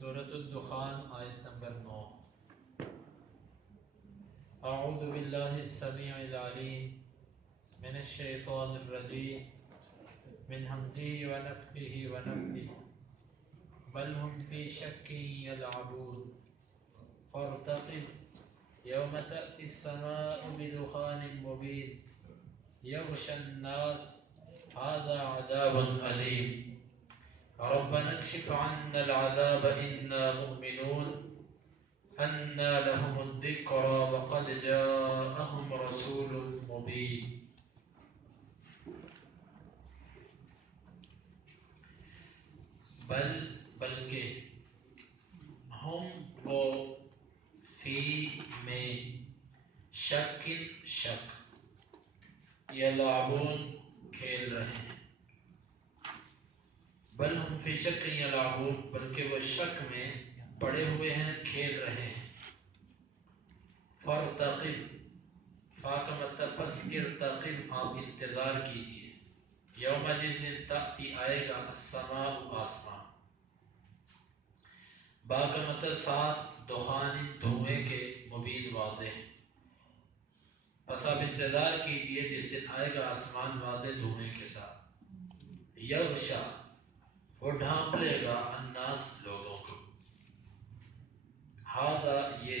سورة الدخان آیت نمبر 9. اعوذ باللہ السمیع العلیم من الشیطان الرجیم من حمزه ونفخه ونفثه بل هم في شك يلعبون فارتقب يوم تأتي السماء بدخان مبين يغشى الناس هذا عذاب أليم ربنا اكشف عنا العذاب إنا مؤمنون أنى لهم الذكرى وقد جاءهم رسول مبين. بلکہ ہم وہ فی میں شک یلعبون کھیل رہے ہیں. بل ہم فی شک یلعبون بلکہ وہ شک میں پڑے ہوئے ہیں، کھیل رہے ہیں. فارتقب فا کا مطلب پس ارتقب آپ انتظار کیجیے. یوم جس دن تأتی آئے گا السماء آسمان. با کا مطلب ساتھ دخان دھوئیں کے مبین واضح. پس آپ انتظار کیجیے جس دن آئے گا آسمان واضح دھوئیں کے ساتھ. یغشا وہ ڈھانپ لے گا الناس لوگوں کو. ہذا یہ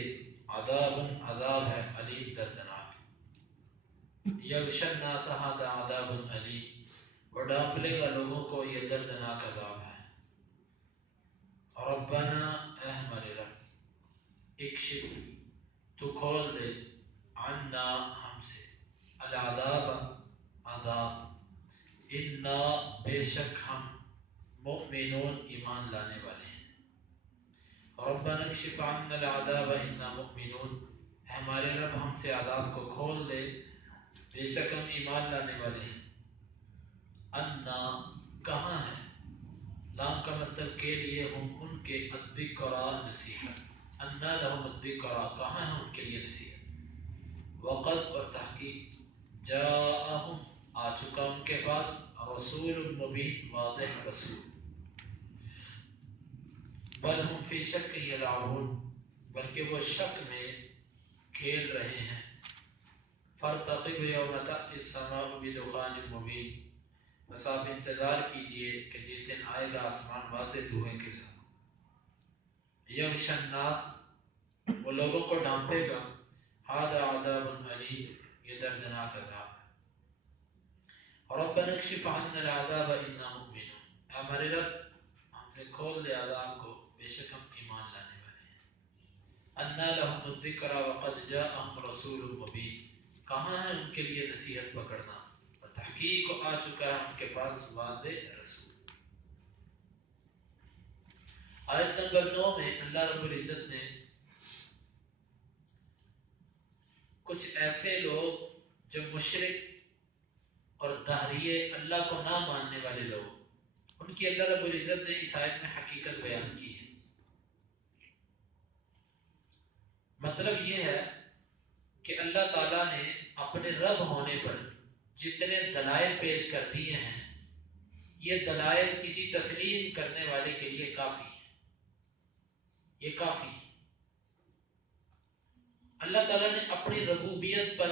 عذاب ہے علیم دردناک. یغشا الناس ہذا عذاب علیم وہ ڈھانپ لے گا لوگوں کو، یہ دردناک عذاب ہے. ربنا اے ہمارے رب، اکشف تو کھول دے، عنا ہم سے، العذاب عذاب، انا بے شک ہم، مؤمنون ایمان لانے والے ہیں. ربنا اکشف عنا العذاب انا مؤمنون ہمارے رب ہم سے عذاب کو کھول دے، بے شک ہم ایمان لانے والے ہیں. انا کہاں ہے، لام کا مطلب کے لیے ہم ان کے الذکرى نصیحت. انا لهم الذکرى کہاں ہے ان کے لیے نصیحت. وقد اور تحقیق جاءہم آ چکا ان کے پاس رسول مبین واضح رسول. بل ہم فی شک یلعبون بلکہ وہ شک میں کھیل رہے ہیں. فارتقب یوم تأتی السماء بدخان مبین بس آپ انتظار کیجئے کہ جس دن آئے گا آسمان واضح دھوئیں کے ساتھ. یغشی الناس وہ لوگوں کو ڈھانپے گا. ھذا عذاب علیم یہ دردناک عذاب ہے. ربنا اکشف عنا العذاب انا مؤمنون ہمارے رب ہم سے کھول دے عذاب کو، بے شک ہم ایمان لانے والے ہیں. انا لهم الذکرى وقد جاءهم رسول مبین کہاں ہے ان کے لیے نصیحت پکڑنا، اور تحقیق آ چکا ہے ان کے پاس واضح رسول. آیت نمبر 9 میں اللہ رب العزت نے کچھ ایسے لوگ جو مشرک اور دہریے اللہ کو نہ ماننے والے لوگ، ان کی اللہ رب العزت نے اس آیت میں حقیقت بیان کی ہے. مطلب یہ ہے کہ اللہ تعالیٰ نے اپنے رب ہونے پر جتنے دلائل پیش کر دیے ہیں، یہ دلائل کسی تسلیم کرنے والے کے لیے کافی ہے. یہ کافی ہے. اللہ تعالیٰ نے اپنی ربوبیت پر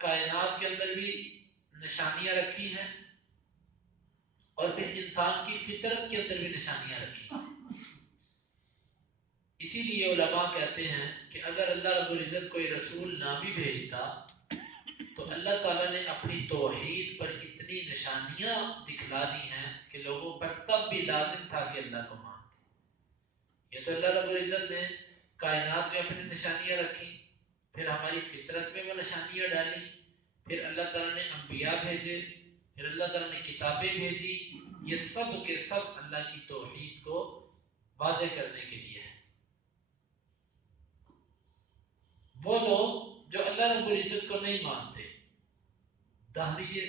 کائنات کے اندر بھی نشانیاں رکھی ہیں، اور پھر انسان کی فطرت کے اندر بھی نشانیاں رکھی ہیں. اسی لیے علماء کہتے ہیں کہ اگر اللہ رب العزت کوئی رسول نہ بھی بھیجتا تو اللہ تعالیٰ نے اپنی توحید پر اتنی نشانیاں دکھلا دی ہیں کہ لوگوں پر تب بھی لازم تھا کہ اللہ کو مانتے. یہ تو اللہ رب العزت نے کائنات میں اپنی نشانیاں رکھی، پھر ہماری فطرت میں وہ نشانیاں ڈالی، پھر اللہ تعالیٰ نے انبیاء بھیجے، پھر اللہ تعالیٰ نے کتابیں بھیجی. یہ سب کے سب اللہ کی توحید کو واضح کرنے کے لیے ہے. وہ لوگ جو اللہ رب العزت کو نہیں مانتے، دہریے،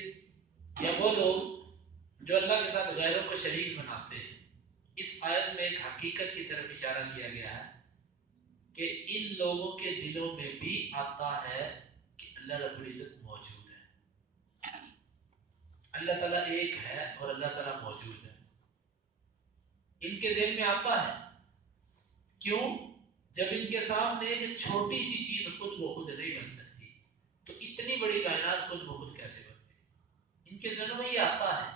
یا وہ لوگ جو اللہ کے ساتھ غیروں کو شریک بناتے ہیں، اس آیت میں ایک حقیقت کی طرف اشارہ کیا گیا ہے کہ ان لوگوں کے دلوں میں بھی آتا ہے کہ اللہ رب العزت موجود ہے، اللہ تعالیٰ ایک ہے اور اللہ تعالیٰ موجود ہے. ان کے ذہن میں آتا ہے کیوں؟ جب ان کے سامنے ایک چھوٹی سی چیز خود بخود نہیں بن سکتی تو اتنی بڑی کائنات خود بخود کیسے بن گئی؟ ان کے ذہنوں میں یہ آتا ہے،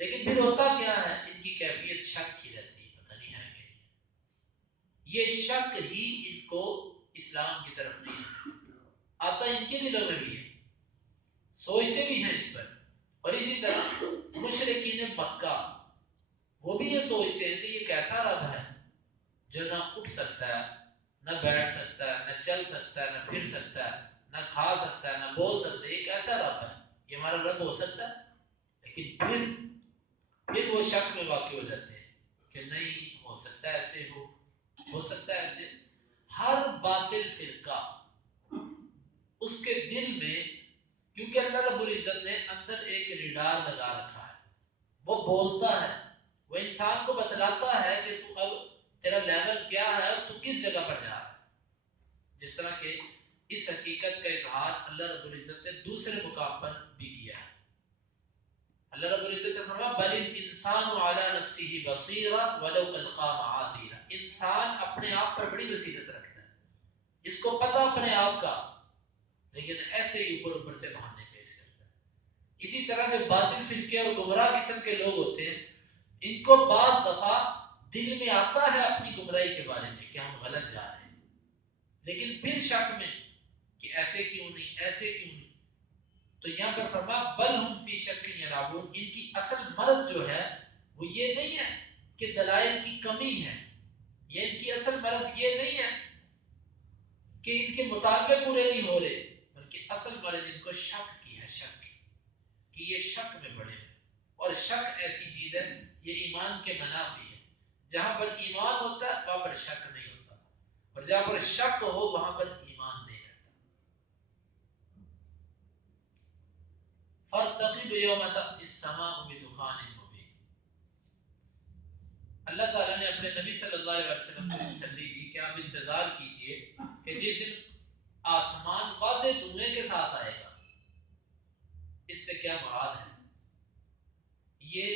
لیکن پھر ہوتا کیا ہے، ان کی کیفیت شک کی رہتی ہے، پتہ نہیں ہے کہ نہیں۔ یہ شک ہی ان کو اسلام کی طرف نہیں آتا ان کے دلوں میں بھی ہے، سوچتے بھی ہیں اس پر۔ اور اسی طرح مشرکین مکہ وہ بھی یہ سوچتے ہیں کہ یہ کیسا رب ہے جو نہ اٹھ سکتا ہے، نہ بیٹھ سکتا ہے، نہ چل سکتا ہے، نہ پھر سکتا ہے، نہ کھا سکتا ہے، نہ بول سکتا ہے، یہ کیسا رب ہے؟ یہ ہمارا رب ہو سکتا ہے؟ لیکن پھر وہ شک میں واقع ہو جاتے ہیں کہ نہیں ہو سکتا ایسے ہو سکتا ہے ایسے۔ ہر باطل فرقہ اس کے دل میں، کیونکہ اللہ رب العزت نے اندر ایک ریڈار لگا رکھا ہے، وہ بولتا ہے، وہ انسان کو بتلاتا ہے کہ تو اب تیرا لیول کیا ہے اور تو کس جگہ پر جا رہا ہے۔ جس طرح کہ اس حقیقت کا اظہار اللہ رب العزت نے دوسرے مقام پر بھی کیا ہے۔ اللہ رب العزت نے فرمایا بل الانسان علی نفسه بصیرہ ولو القى معاذیرہ، انسان اپنے آپ پر بڑی بصیرت رکھتا ہے، اس کو پتہ اپنے آپ کا، لیکن ایسے ہی اوپر سے بہانے پیش کرتا ہے۔ اسی طرح جو باطل فرقے اور گمراہ قسم کے لوگ ہوتے ہیں، ان کو بعض دفعہ دل میں آتا ہے اپنی گمراہی کے بارے میں کہ ہم غلط جا رہے ہیں، لیکن پھر شک میں کہ ایسے کیوں نہیں، ایسے کیوں نہیں۔ تو یہاں پر فرمایا بل ہم فی شک یلعبون، ان کی اصل مرض جو ہے وہ یہ نہیں ہے کہ دلائل کی کمی ہے، یہ ان کی اصل مرض یہ نہیں ہے کہ ان کے مطالبے پورے نہیں ہو رہے، بلکہ اصل مرض ان کو شک کی ہے، شک کی کہ یہ شک میں بڑے ہیں۔ اور شک ایسی چیز ہے، یہ ایمان کے منافی ہے۔ جہاں پر ایمان ہوتا ہے وہاں پر شک نہیں ہوتا، اور جہاں پر شک ہو وہاں پر ایمان نہیں رہتا۔ فَارْتَقِبْ يَوْمَ تَأْتِي السَّمَاءُ بِدُخَانٍ مُبِينٍ۔ اللہ تعالیٰ نے اپنے نبی صلی اللہ علیہ وسلم کو تسلی دی کہ آپ انتظار کیجئے کہ جس دن آسمان واضح دھوئیں کے ساتھ آئے گا۔ اس سے کیا مراد ہے؟ یہ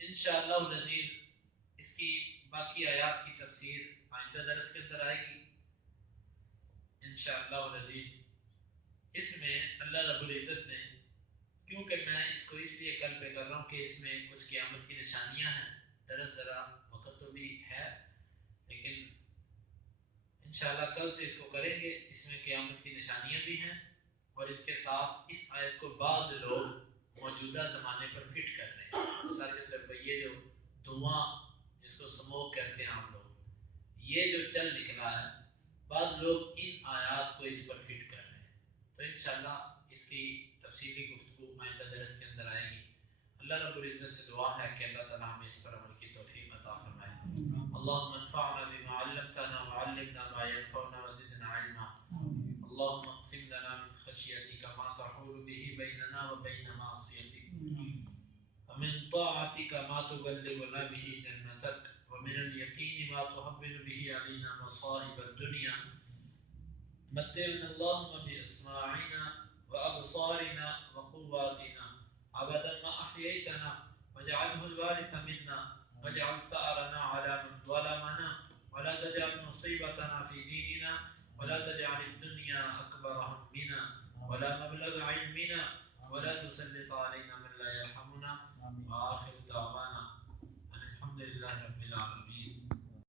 انشاءاللہ العزیز اس کی باقی آیات کی تفسیر آئندہ درس کے اندر آئے گی انشاءاللہ العزیز۔ اس میں اللہ رب العزت نے، کیونکہ میں اس کو اس لیے کل پہ کر رہا ہوں کہ اس میں کچھ قیامت کی نشانیاں ہیں، درس ذرا وقت تو بھی ہے لیکن انشاءاللہ کل سے اس کو کریں گے۔ اس میں قیامت کی نشانیاں بھی ہیں، اور اس کے ساتھ اس آیت کو بعض لوگ موجودہ زمانے پر فٹ کر رہے ہیں۔ مثال کے طور پر یہ جو دھواں جس کو سموک کہتے ہیں آپ لوگ، یہ جو چل نکلا ہے، بعض لوگ ان آیات کو اس پر فٹ کر رہے ہیں۔ تو انشاءاللہ اس کی تفصیلی گفتگو آئندہ درس کے اندر آئے گی۔ اللہ رب العزت سے دعا ہے کہ اللہ تعالی ہمیں اس پر عمل کی توفیق عطا فرمائے۔ اللهم انفعنا بما علمتنا وعلمنا ما ينفعنا وزدنا علما۔ اللهم اقسم لنا من خشيتك ما تحول به بيننا وبين معصيتك، ومن طاعتك ما تبلغنا به جنتك، ومن اليقين ما تهون به علينا مصائب الدنيا، متعنا اللهم بأسماعنا وأبصارنا وقواتنا أبدا ما أحييتنا، واجعله الوارث منا، واجعل ثأرنا على من ظلمنا، ولا تجعل مصيبتنا في ديننا، ولا تجعل الدنيا أكبر همنا ولا مبلغ علمنا، ولا تسلط علينا من لا يرحمنا، وآخر دعوانا أن الحمد لله رب العالمين۔